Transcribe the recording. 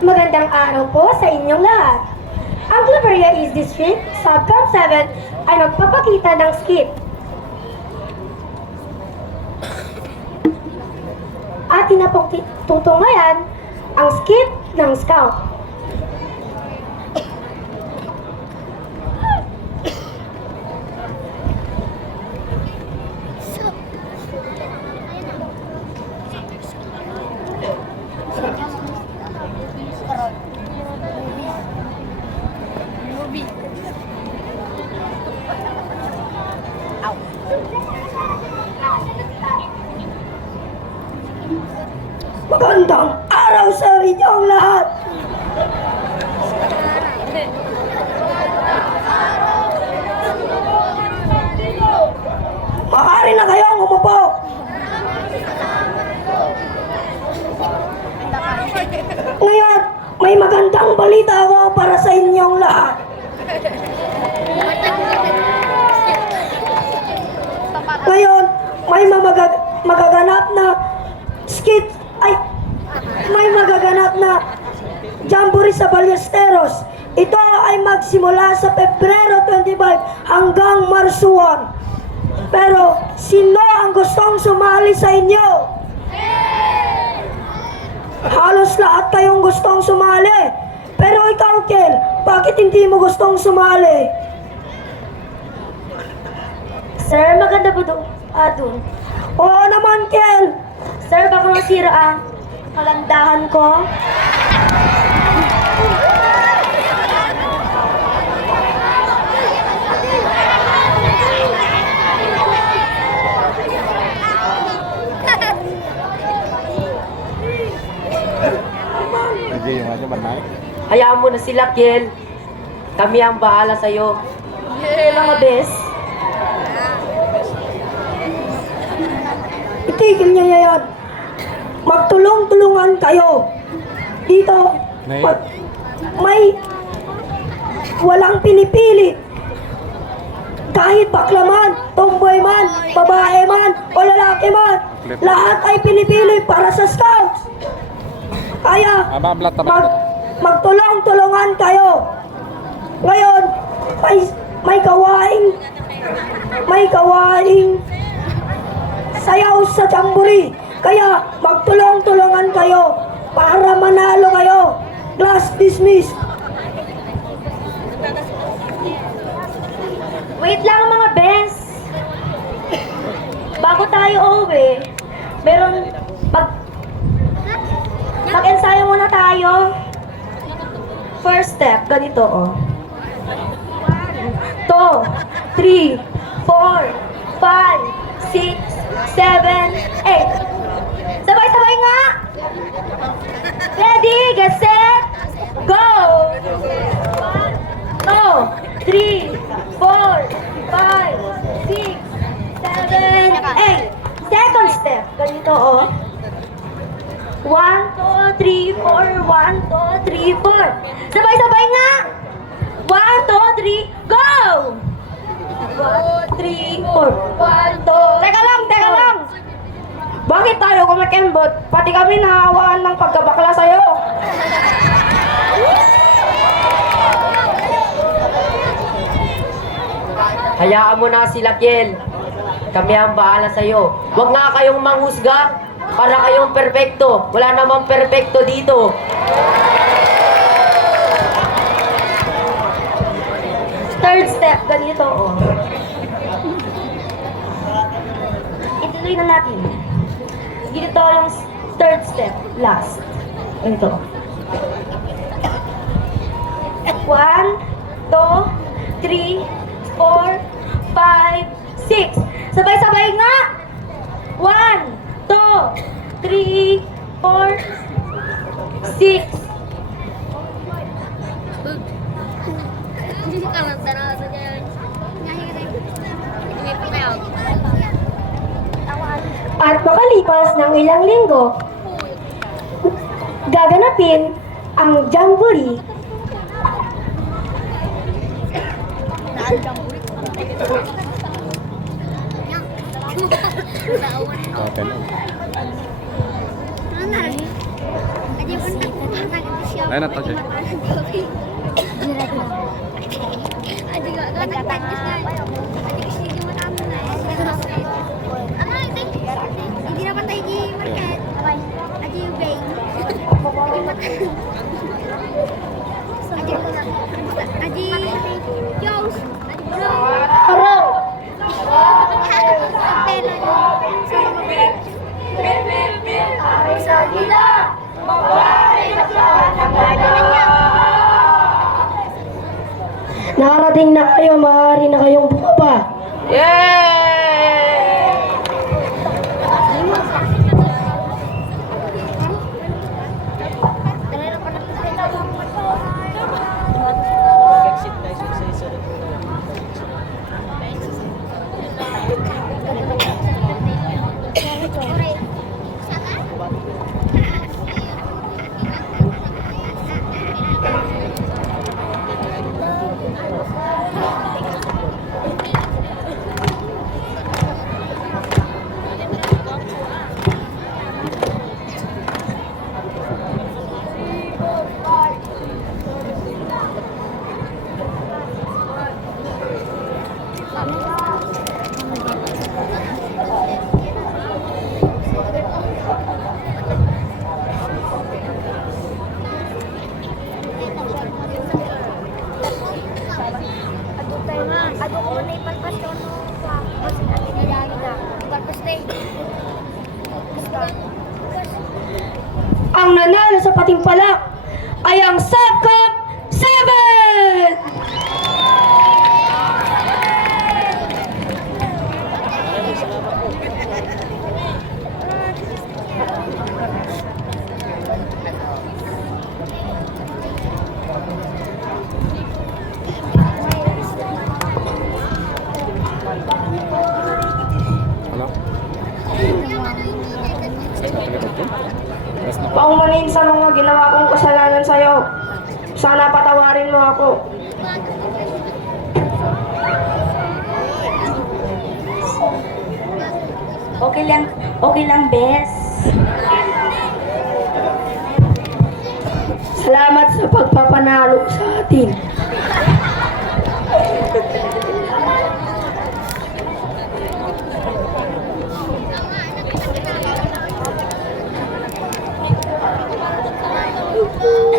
Magandang araw po sa inyong lahat. Ang Claveria East District, Subcamp 7 ay magpapakita ng skit. Atin na pong tutunghayan ang skit ng Scout. Magandang araw sa inyong lahat! Maaari na kayong umupo! Ngayon, may magandang balita ako para sa inyong lahat. Ngayon, may magaganap na skit may magaganap na jamboree sa Ballesteros. Ito ay magsimula sa Pebrero 25 hanggang Marso 1. Pero sino ang gustong sumali sa inyo? Halos lahat kayong gustong sumali. Pero ikaw, Kel, bakit hindi mo gustong sumali? Sir, maganda po doon. Oo naman, Kel. Sir, baka masira ang kagandahan ko. Hayaan mo na sila, Kiel. Kami ang bahala sa'yo. Okay, mga bes. Itigil niyo yan. Magtulong-tulungan kayo. Dito, may walang pinipili. Kahit bakla man, tomboy man, babae man, o lalaki man, lahat ay pinipili para sa Scouts. Kaya, magtulong-tulungan kayo. Ngayon, may gawaing sayaw sa jamboree. Kaya magtulong-tulungan kayo para manalo kayo. Class dismissed. Wait lang mga bes. Bago tayo uwi, mag-ensayo muna tayo. First step, ganito oh. 2, 3, 4, 5, 6, 7, 8. Sabay-sabay nga! Ready, get set, go! 1, 2, 3, 4, 5, 6, 7, 8. Second to, oh. 1, 2, 3, 4. 1, 2, 3, 4. Sabay-sabay nga! 1, 2, 3, go! 1, 3, 4. 1, 2, Teka lang! Bakit tayo kumikembot? Pati kami nahawaan ng pagkabakla sa'yo. Hayaan mo na sila, Kiel. Kami ang bahala sa'yo. Huwag nga kayong manghusga para kayong perpekto. Wala namang perpekto dito. third step, ganito, oh. Ituloy na natin. Ganito yung third step, last. Ito. 1, 2, 3, 4, 5, 6. Sabay-sabay nga! 1, 2, 3, 4, 6. At makalipas ng ilang linggo, gaganapin ang jamboree. Lain atau sih? Hindi naman tayo di market. Aji yung bang. Aji Yos. Araw! Sa gila. Nakarating na kayo, maaari na kayong bumaba. Yay! Aduh ko na ipalpas ko no. Kasi natin nilagi na. Ipalpas na Ang nanalo sa patimpalak ay ang Subcamp 7! Halo? Paumanin sa mga ginawa kong kasalanan sa'yo. Sana patawarin mo ako. Okay lang, bes. Salamat sa pagpapanalo sa atin. Thank you.